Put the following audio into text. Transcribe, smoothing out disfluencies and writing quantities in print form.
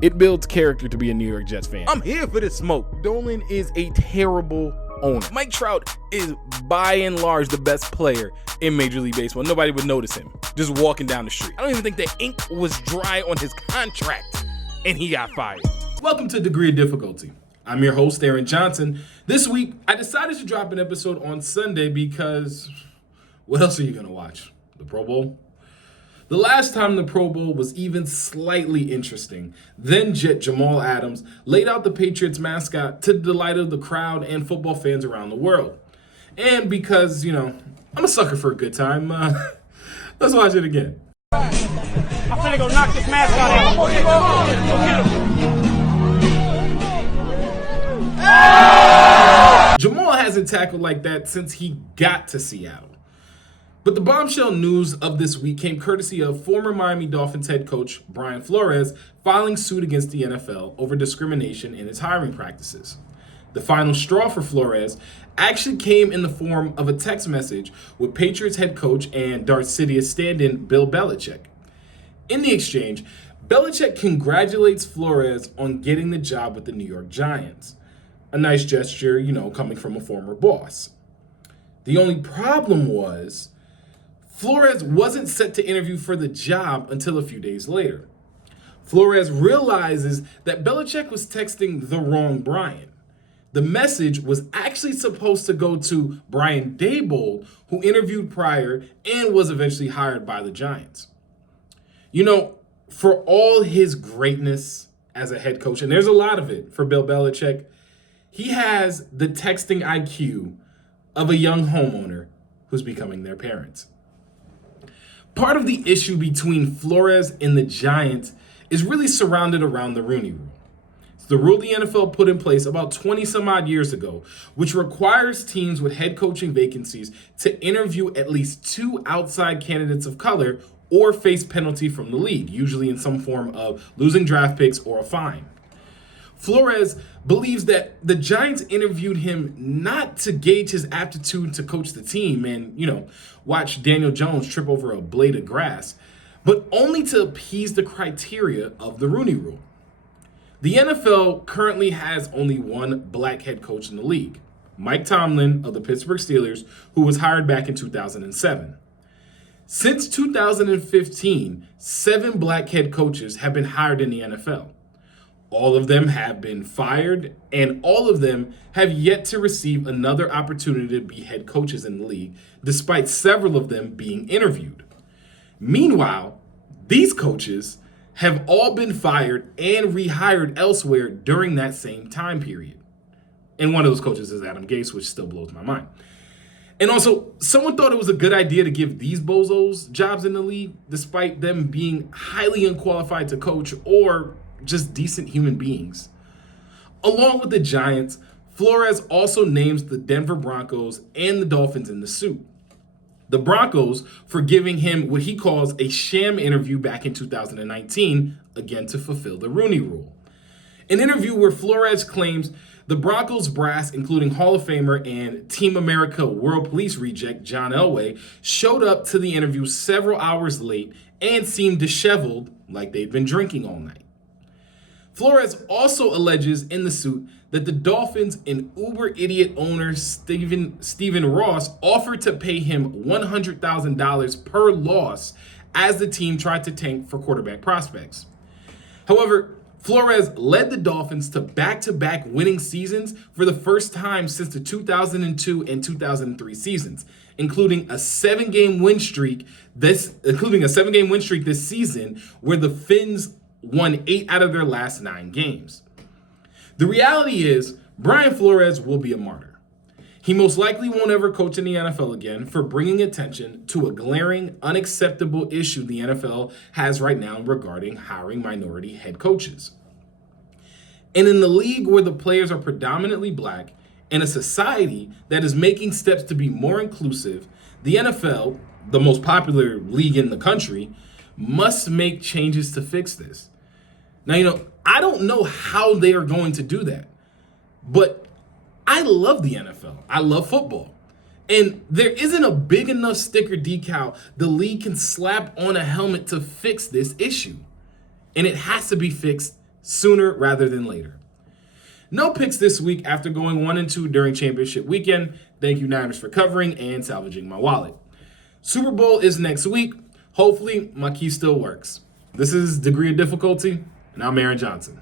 It builds character to be a New York Jets fan. I'm here for this smoke. Dolan is a terrible owner. Mike Trout is by and large the best player in Major League Baseball. Nobody would notice him just walking down the street. I don't even think the ink was dry on his contract and he got fired. Welcome to Degree of Difficulty. I'm your host, Aaron Johnson. This week, I decided to drop an episode on Sunday because what else are you going to watch? The Pro Bowl? The last time the Pro Bowl was even slightly interesting, then Jet Jamal Adams laid out the Patriots mascot to the delight of the crowd and football fans around the world. And because, I'm a sucker for a good time, let's watch it again. I'm finna go knock this mascot out. Go get him. Jamal hasn't tackled like that since he got to Seattle. But the bombshell news of this week came courtesy of former Miami Dolphins head coach Brian Flores filing suit against the NFL over discrimination in its hiring practices. The final straw for Flores actually came in the form of a text message with Patriots head coach and Darth Sidious stand-in Bill Belichick. In the exchange, Belichick congratulates Flores on getting the job with the New York Giants. A nice gesture, coming from a former boss. The only problem was Flores wasn't set to interview for the job until a few days later. Flores realizes that Belichick was texting the wrong Brian. The message was actually supposed to go to Brian Daboll, who interviewed prior and was eventually hired by the Giants. For all his greatness as a head coach, and there's a lot of it for Bill Belichick, he has the texting IQ of a young homeowner who's becoming their parents. Part of the issue between Flores and the Giants is really surrounded around the Rooney Rule. It's the rule the NFL put in place about 20 some odd years ago, which requires teams with head coaching vacancies to interview at least 2 outside candidates of color or face penalty from the league, usually in some form of losing draft picks or a fine. Flores believes that the Giants interviewed him not to gauge his aptitude to coach the team and, watch Daniel Jones trip over a blade of grass, but only to appease the criteria of the Rooney Rule. The NFL currently has only one black head coach in the league, Mike Tomlin of the Pittsburgh Steelers, who was hired back in 2007. Since 2015, 7 black head coaches have been hired in the NFL. All of them have been fired, and all of them have yet to receive another opportunity to be head coaches in the league, despite several of them being interviewed. Meanwhile, these coaches have all been fired and rehired elsewhere during that same time period. And one of those coaches is Adam Gase, which still blows my mind. And also, someone thought it was a good idea to give these bozos jobs in the league, despite them being highly unqualified to coach or just decent human beings. Along with the Giants, Flores also names the Denver Broncos and the Dolphins in the suit. The Broncos for giving him what he calls a sham interview back in 2019, again to fulfill the Rooney Rule. An interview where Flores claims the Broncos brass, including Hall of Famer and Team America World Police reject John Elway, showed up to the interview several hours late and seemed disheveled like they'd been drinking all night. Flores also alleges in the suit that the Dolphins and uber idiot owner Stephen Ross offered to pay him $100,000 per loss as the team tried to tank for quarterback prospects. However, Flores led the Dolphins to back-to-back winning seasons for the first time since the 2002 and 2003 seasons, including a 7-game win streak this season where the Finns won 8 out of their last 9 games. The reality is, Brian Flores will be a martyr. He most likely won't ever coach in the NFL again for bringing attention to a glaring, unacceptable issue the NFL has right now regarding hiring minority head coaches. And in the league where the players are predominantly black and a society that is making steps to be more inclusive, the NFL, the most popular league in the country, must make changes to fix this. Now, I don't know how they are going to do that, but I love the NFL. I love football. And there isn't a big enough sticker decal the league can slap on a helmet to fix this issue. And it has to be fixed sooner rather than later. No picks this week after going 1-2 during championship weekend. Thank you, Niners, for covering and salvaging my wallet. Super Bowl is next week. Hopefully, my key still works. This is Degree of Difficulty, and I'm Aaron Johnson.